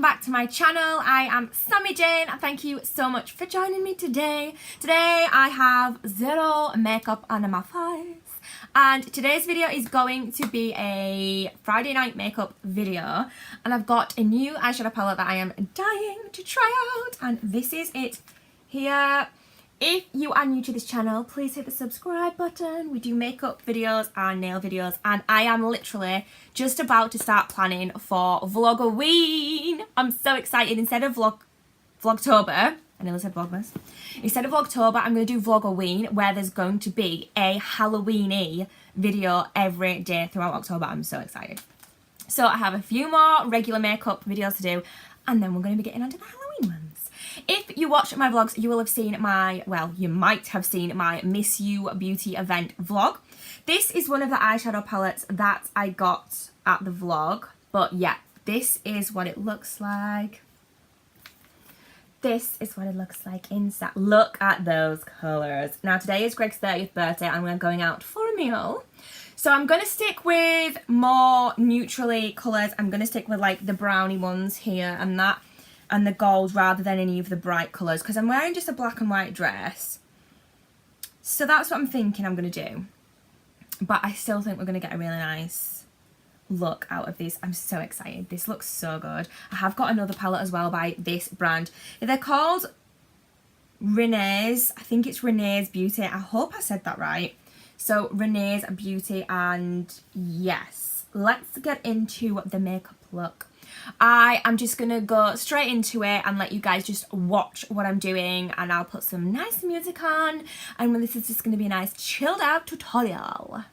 welcome back to my channel. I am Sammy Jayne and thank you so much for joining me today. Today I have zero makeup under my face and today's video is going to be a Friday night makeup video, and I've got a new eyeshadow palette that I am dying to try out, and this is it here. If you are new to this channel, please hit the subscribe button. We do makeup videos and nail videos, and I am literally just about to start planning for Vlogoween. I'm so excited. Instead of Vlogtober, I nearly said Vlogmas. Instead of Vlogtober, I'm going to do Vlogoween, where there's going to be a Halloween-y video every day throughout October. I'm so excited. So I have a few more regular makeup videos to do, and then we're going to be getting onto the Halloween ones. If you watch my vlogs, you will have seen my, well, you might have seen my Miss You Beauty event vlog. This is one of the eyeshadow palettes that I got at the vlog. But yeah, this is what it looks like. This is what it looks like inside. Look at those colours. Now today is Greg's 30th birthday and we're going out for a meal. So I'm going to stick with more neutrally colours. I'm going to stick with like the brownie ones here and that, and the gold rather than any of the bright colours, because I'm wearing just a black and white dress. So that's what I'm thinking I'm going to do. But I still think we're going to get a really nice look out of this. I'm so excited. This looks so good. I have got another palette as well by this brand. They're called RINAEZ. I think it's RINAEZ Beauty. I hope I said that right. So RINAEZ Beauty, and yes, let's get into the makeup look. I am just going to go straight into it and let you guys just watch what I'm doing, and I'll put some nice music on, and this is just going to be a nice chilled out tutorial.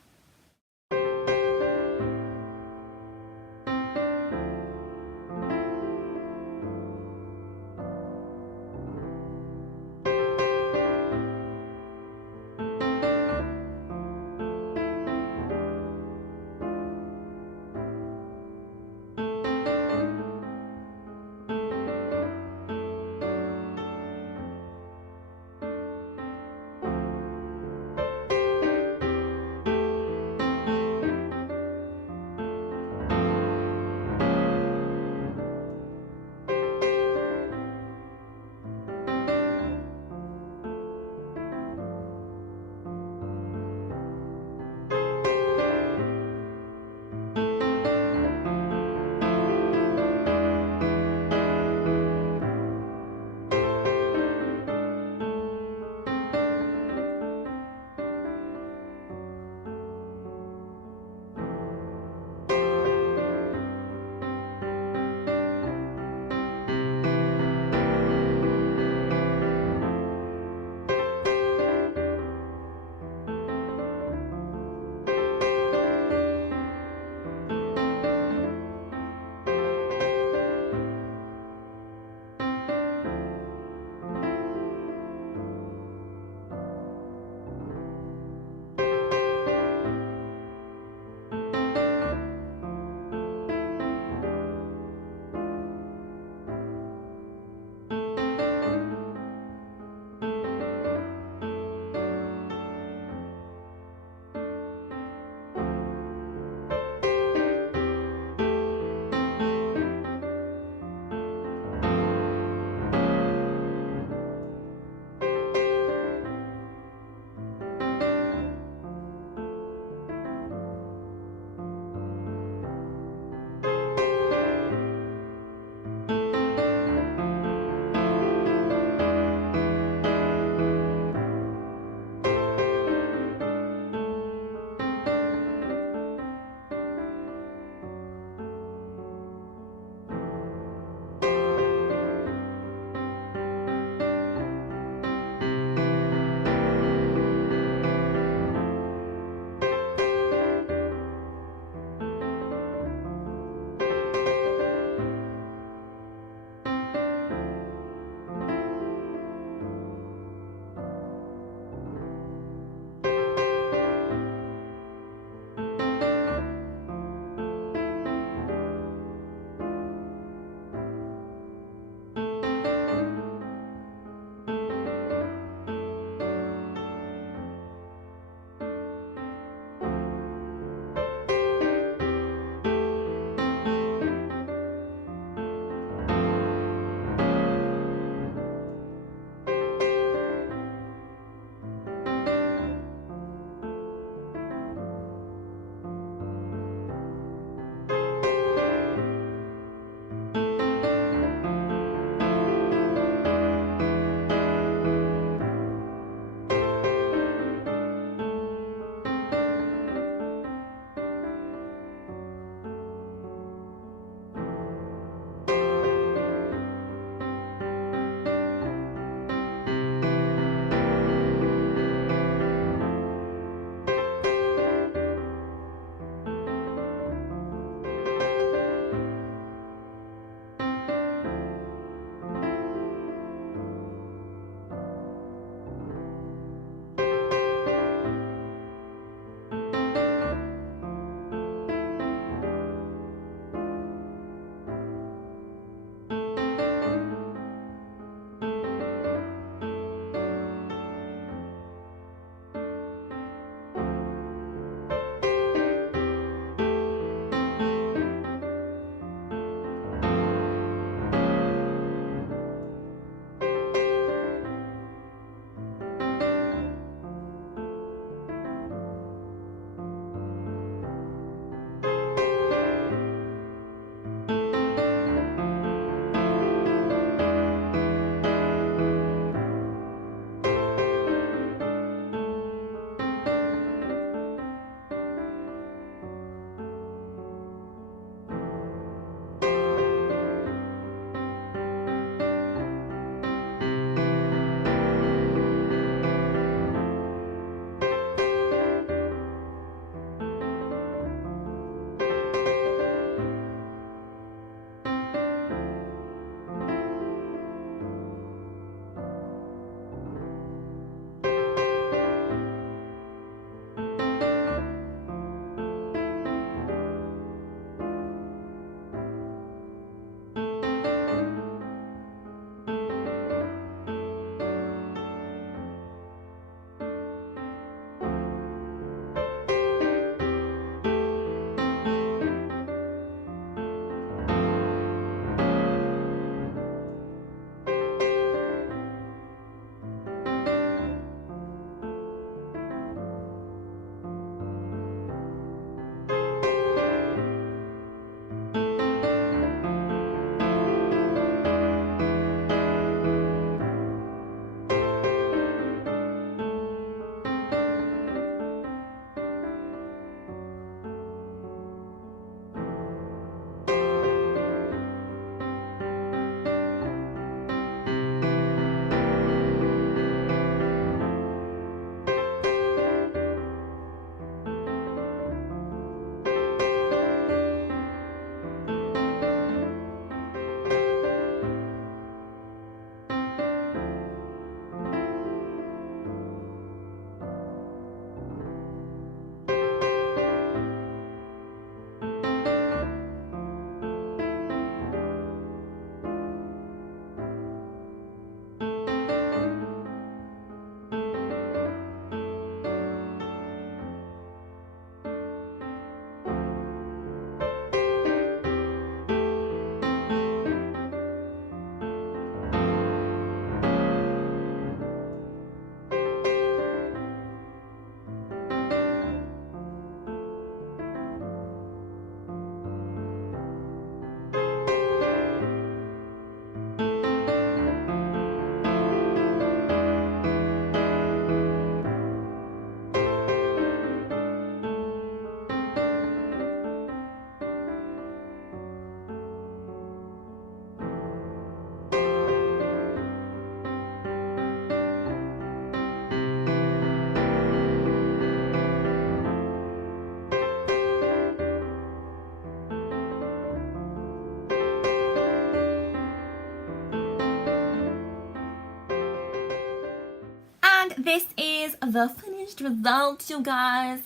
this is the finished result, you guys.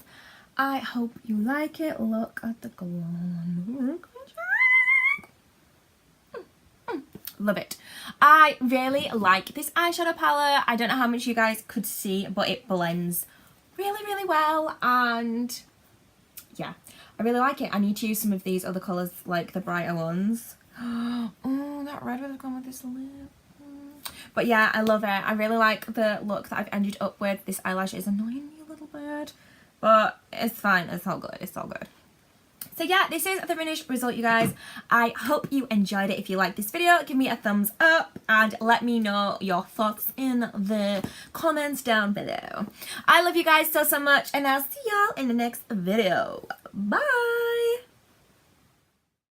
I hope you like it. Look at the glow. Love it. I really like this eyeshadow palette. I don't know how much you guys could see, but it blends really, really well. And yeah, I really like it. I need to use some of these other colours, like the brighter ones. Oh, that red would have gone with this lip. But yeah, I love it. I really like the look that I've ended up with. This eyelash is annoying me a little bit, but it's fine. It's all good. It's all good. So yeah, this is the finished result, you guys. I hope you enjoyed it. If you liked this video, give me a thumbs up and let me know your thoughts in the comments down below. I love you guys so, so much, and I'll see y'all in the next video. Bye!